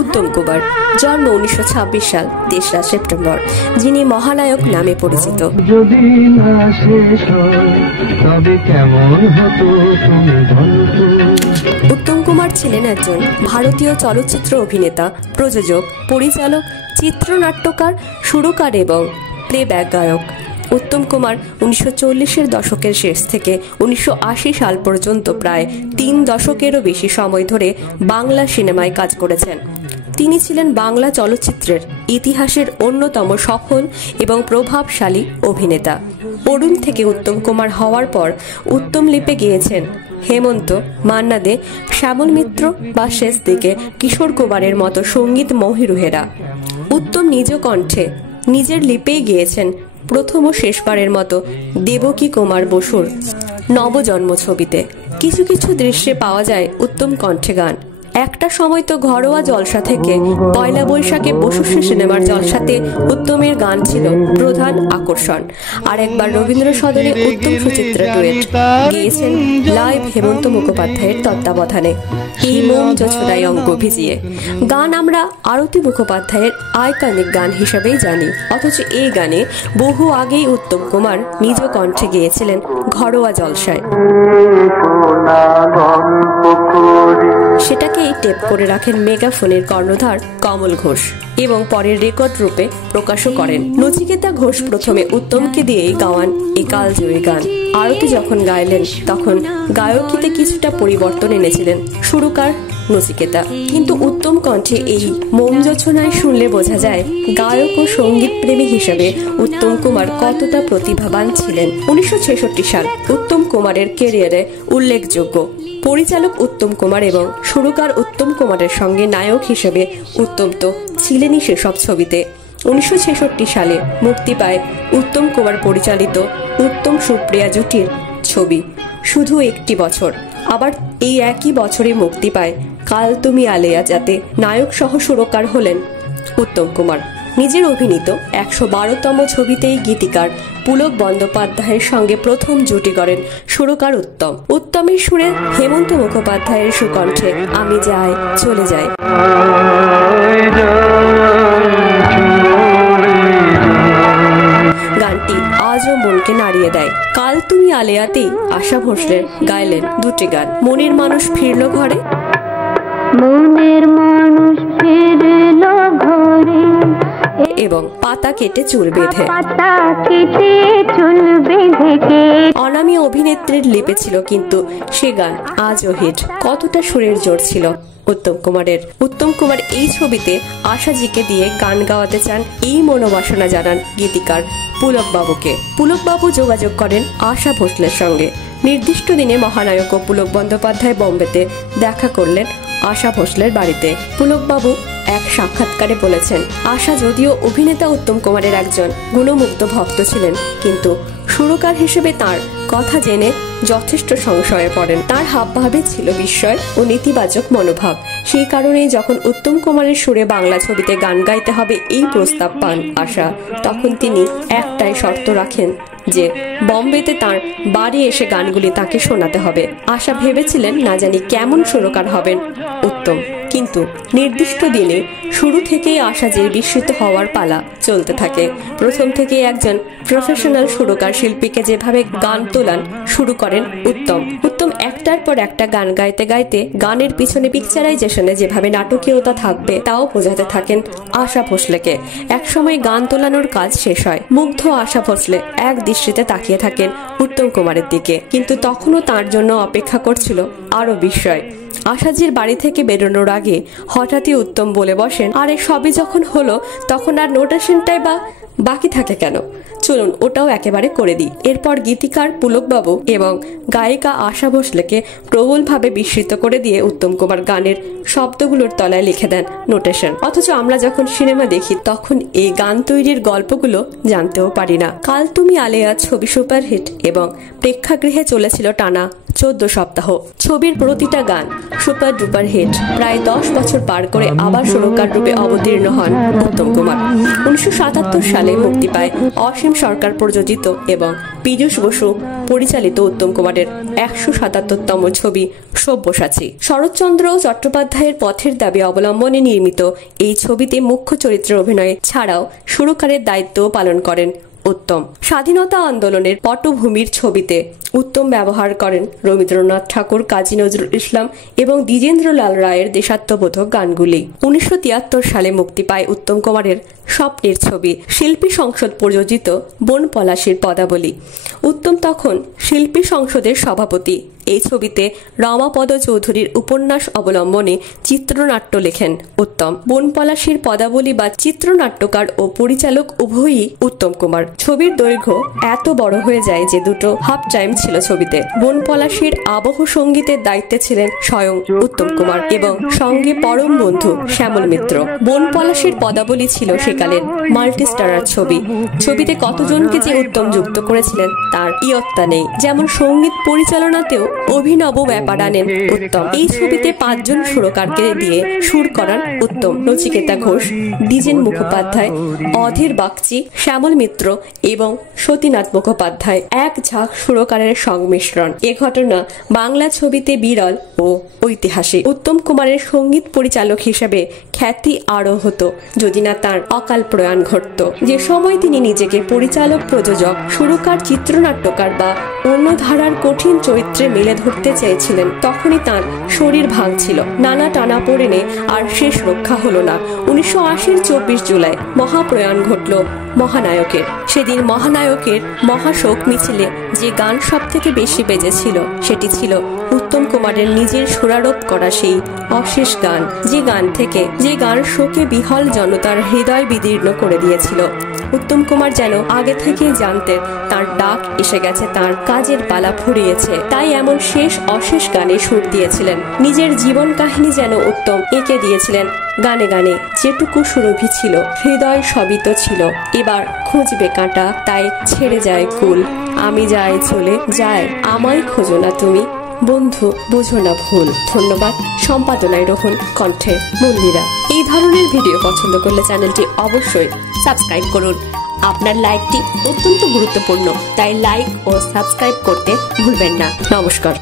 উত্তম কুমার জন্ম 1926 সাল 3রা সেপ্টেম্বর, যিনি মহানায়ক নামে পরিচিত। যদি না শেষ হয় তবে কেমন হতো তুমি বলতো। উত্তম কুমার ছিলেন একজন ভারতীয় চলচ্চিত্র অভিনেতা, প্রযোজক, পরিচালক, চিত্রনাট্যকার, সুরকার এবং প্লেব্যাক গায়ক। উত্তম কুমার 1940-এর দশকের শেষ থেকে 1980 সাল পর্যন্ত প্রায় 3 দশকেরও বেশি সময় ধরে বাংলা সিনেমায় কাজ করেছেন। তিনি ছিলেন বাংলা চলচ্চিত্রের ইতিহাসের অন্যতম সফল এবং প্রভাবশালী অভিনেতা। অরুণ থেকে উত্তম কুমার হওয়ার পর উত্তম লিপে গিয়েছেন হেমন্ত, মান্না দে, শ্যামল মিত্র বা শেষ দিকে কিশোর কুমারের মতো সঙ্গীত মহিরুহেরা। উত্তম নিজ কণ্ঠে নিজের লিপেই গিয়েছেন প্রথম ও শেষবারের মতো দেবকী কুমার বসুর নবজন্ম ছবিতে। কিছু কিছু দৃশ্যে পাওয়া যায় উত্তম কণ্ঠে গান। একটা সময় তো ঘরোয়া জলসা থেকে পয়লা বৈশাখে বসুশ্রী সিনেমার জলসাতে উত্তমের গান ছিল প্রধান আকর্ষণ। আর একবার রবীন্দ্র সদনে উত্তম সুচিত্রা ডুয়েট গেয়েছেন লাইভ হেমন্ত মুখোপাধ্যায়ের তত্ত্বাবধানে এই মোম জোছনায় অঙ্গ ভিজিয়ে। গান আমরা আরতি মুখোপাধ্যায়ের আইকনিক গান হিসেবেই জানি, অথচ এই গানে বহু আগেই উত্তম কুমার নিজ কণ্ঠে গেয়েছিলেন ঘরোয়া জলসায়। সেটাকেই টেপ করে রাখেন মেগাফোনের কর্ণধার কমল ঘোষ এবং পরের রেকর্ড রূপে প্রকাশও করেন। নচিকেতা ঘোষ প্রথমে উত্তমকে দিয়েই গাওয়ান এই কালজয়ী গান। আরতি যখন গাইলেন তখন গায়কিতে কিছুটা পরিবর্তন এনেছিলেন সুরকার নচিকেতা, কিন্তু উত্তম কণ্ঠে এই মোম জোছনায় শুনলে বোঝা যায় গায়ক ও সঙ্গীত প্রেমী হিসেবে উত্তম কুমার কতটা প্রতিভাবান ছিলেন। 1966 সাল উত্তম কুমারের ক্যারিয়ারে উল্লেখযোগ্য। পরিচালক উত্তম কুমার এবং সুরকার উত্তম কুমারের সঙ্গে নায়ক হিসেবে উত্তম তো ছিলেনই সেসব ছবিতে। 1966 সালে মুক্তি পায় উত্তম কুমার পরিচালিত উত্তম সুপ্রিয়া জুটির ছবি শুধু একটি বছর। আবার এই একই বছরে মুক্তি পায় কাল তুমি আলেয়া, যাতে নায়ক সহ সুরকার হলেন উত্তম কুমার। নিজের অভিনীত 112তম ছবিতেই গীতিকার পুলক বন্দ্যোপাধ্যায়ের সঙ্গে প্রথম জুটি করেন সুরকার উত্তম। উত্তমের সুরে হেমন্ত মুখোপাধ্যায়ের সুকণ্ঠে আমি যাই চলে যাই গানটি আজও মনকে নাড়িয়ে দেয়। কাল তুমি আলেয়াতেই আশা ভোসলে গাইলেন দুটি গান, মনের মানুষ ফিরল ঘরে, মনের মানুষ ফিরল ঘরে এবং পাতা কেটে চুল বেঁধে। অনামী অভিনেত্রীর লিপে ছিল, কিন্তু সে গান আজও হিট। কতটা সুরের জোর ছিল উত্তম কুমারের। উত্তম কুমার এই ছবিতে আশাজিকে দিয়ে গান গাওয়াতে চান, এই মনোবাসনা জানান গীতিকার পুলক বাবুকে। পুলক বাবু যোগাযোগ করেন আশা ভোসলের সঙ্গে। নির্দিষ্ট দিনে মহানায়ক ও পুলক বন্দ্যোপাধ্যায় বোম্বেতে দেখা করলেন আশা ভোসলের বাড়িতে। পুলক বাবু এক সাক্ষাৎকারে বলেছেন, আশা যদিও অভিনেতা উত্তম কুমারের একজন গুণমুগ্ধ ভক্ত ছিলেন, কিন্তু সুরকার হিসেবে তার কথা জেনে যথেষ্ট সংশয়ে পড়েন। তার হাবভাবে ছিল বিস্ময় ও নেতিবাচক মনোভাব। সেই কারণেই যখন উত্তম কুমারের সুরে বাংলা ছবিতে গান গাইতে হবে এই প্রস্তাব পান আশা, তখন তিনি একটাই শর্ত রাখেন যে বম্বেতে তার বাড়ি এসে গানগুলি তাকে শোনাতে হবে। আশা ভেবেছিলেন না জানি কেমন সুরকার হবেন উত্তম, কিন্তু নির্দিষ্ট দিনে শুরু থেকেই আশা যে বিস্মিত হওয়ার পালা চলতে থাকে। প্রথম থেকে একজন প্রফেশনাল সুরকার শিল্পীকে যেভাবে গান তোলান শুরু করেন উত্তম একটার পর একটা গান গাইতে গাইতে গানের পিছনে পিকচারাইজেশনে যেভাবে নাটকীয়তা থাকবে তাও বোঝাতে থাকেন আশা ভোসলেকে। একসময় গান তোলানোর কাজ শেষ হয়, মুগ্ধ আশা ভোসলে এক দৃষ্টিতে তাকিয়ে থাকেন উত্তম কুমারের দিকে, কিন্তু তখনও তার জন্য অপেক্ষা করছিল আরো বিস্ময়। আশাজির বাড়ি থেকে বেরোনোর আগে হঠাৎই উত্তম বলে বসেন, আরে সবই যখন হলো তখন আর নোটেশনটাই বা বাকি থাকে কেন, চলুন ওটাও একেবারে করে দিই। এরপর গীতিকার পুলকবাবু এবং গায়িকা আশা ভোসলেকে প্রবলভাবে বিস্মিত করে দিয়ে উত্তম কুমার গানের শব্দগুলোর তলায় লিখে দেন নোটেশন। অথচ আমরা যখন সিনেমা দেখি তখন এই গান তৈরির গল্পগুলো জানতেও পারি না। কাল তুমি আলেয়া ছবি সুপারহিট এবং প্রেক্ষাগৃহে চলেছিল টানা 14 সপ্তাহ। ছবির প্রতিটা গান সুপার ডুপার হিট। প্রায় 10 বছর পার করে আবার সুরকার রূপে অবতীর্ণ হন উত্তম কুমার। 1977 সালে মুক্তি পায় অসীম সরকার প্রযোজিত এবং পীযূষ বসু পরিচালিত উত্তম কুমারের ১৭৭তম ছবি সব্যসাচী। শরৎচন্দ্র চট্টোপাধ্যায়ের পথের দাবি অবলম্বনে নির্মিত এই ছবিতে মুখ্য চরিত্রে অভিনয় ছাড়াও সুরকারের দায়িত্ব পালন করেন উত্তম। স্বাধীনতা আন্দোলনের পটভূমির ছবিতে উত্তম ব্যবহার করেন রবীন্দ্রনাথ ঠাকুর, কাজী নজরুল ইসলাম এবং দ্বিজেন্দ্রলাল রায়ের দেশাত্মবোধক গানগুলি। ১৯৭৩ সালে মুক্তি পায় উত্তম কুমারের স্বপ্নের ছবি শিল্পী সংসদ প্রযোজিত বন পলাশীর পদাবলী। উত্তম তখন শিল্পী সংসদের সভাপতি। এই ছবিতে রমাপদ চৌধুরীর উপন্যাস অবলম্বনে চিত্রনাট্য লেখেন উত্তম। বন পলাশীর পদাবলী বা চিত্রনাট্যকার ও পরিচালক উভয়ই উত্তম কুমার। ছবির দৈর্ঘ্য এত বড় হয়ে যায় যে দুটো হাফ টাইম ছিল ছবিতে। বন পলাশীর আবহ সঙ্গীতের দায়িত্বে ছিলেন স্বয়ং উত্তম কুমার এবং সঙ্গে পরম বন্ধু শ্যামল মিত্র। বন পলাশীর পদাবলী ছিল সেকালের মাল্টিস্টারার ছবি। ছবিতে কতজনকে যে উত্তম যুক্ত করেছিলেন তার ইয়ত্তা নেই। যেমন সঙ্গীত পরিচালনাতেও অভিনব ব্যাপার আনেন উত্তম। এই ছবিতে ৫ জন সুরকারকে দিয়ে সুর করান উত্তম। নচিকেতা ঘোষ, দ্বিজেন মুখোপাধ্যায়, অধীর বাগচি, শ্যামল মিত্র এবং সতীনাথ মুখোপাধ্যায় এক ঝাঁক সুরকারের সংমিশ্রণ। এ ঘটনা বাংলা ছবিতে বিরল ও ঐতিহাসিক। উত্তম কুমারের সঙ্গীত পরিচালক হিসেবে খ্যাতি আরও হতো যদি না তার অকাল প্রয়াণ ঘটত। যে সময় তিনি নিজেকে পরিচালক, প্রযোজক, সুরকার, চিত্রনাট্যকার বা অন্য ধারার কঠিন চরিত্রে মেলে ধরতে চেয়েছিলেন তখনই তার শরীর ভাঙছিল। নানা টানাপোড়েনে আর শেষ রক্ষা হলো না। ১৯৮০-র ২৪ জুলাই মহাপ্রয়াণ ঘটল মহানায়কের। সেদিন মহানায়কের মহাশোক মিছিলে যে গান সব থেকে বেশি বেজেছিল সেটি ছিল উত্তম কুমারের নিজের সুরারোপ করা সেই অশেষ গান, যে গান শোকে বিহল জনতার হৃদয় বিদীর্ণ করে দিয়েছিল। উত্তম কুমার যেন আগে থেকেই জানতেন তার ডাক এসে গেছে, তার কাজের পালা ফুরিয়েছে, তাই এমন শেষ অশেষ গানে সুর দিয়েছিলেন। নিজের জীবন কাহিনী যেন উত্তম এঁকে দিয়েছিলেন গানে গানে। যেটুকু সুরভি ছিল, হৃদয় সবিত ছিল। এবার খুঁজবে কাঁটা, তাই ছেড়ে যায় কুল। আমি যাই চলে যায়, আমায় খোঁজো না তুমি, বন্ধু বুঝো না ভুল। ধন্যবাদ। সম্পাদনায় রোহন, কণ্ঠে মন্দিরা। এই ধরনের ভিডিও পছন্দ করলে চ্যানেলটি অবশ্যই সাবস্ক্রাইব করুন। আপনার লাইকটি অত্যন্ত গুরুত্বপূর্ণ, তাই লাইক ও সাবস্ক্রাইব করতে ভুলবেন না। নমস্কার।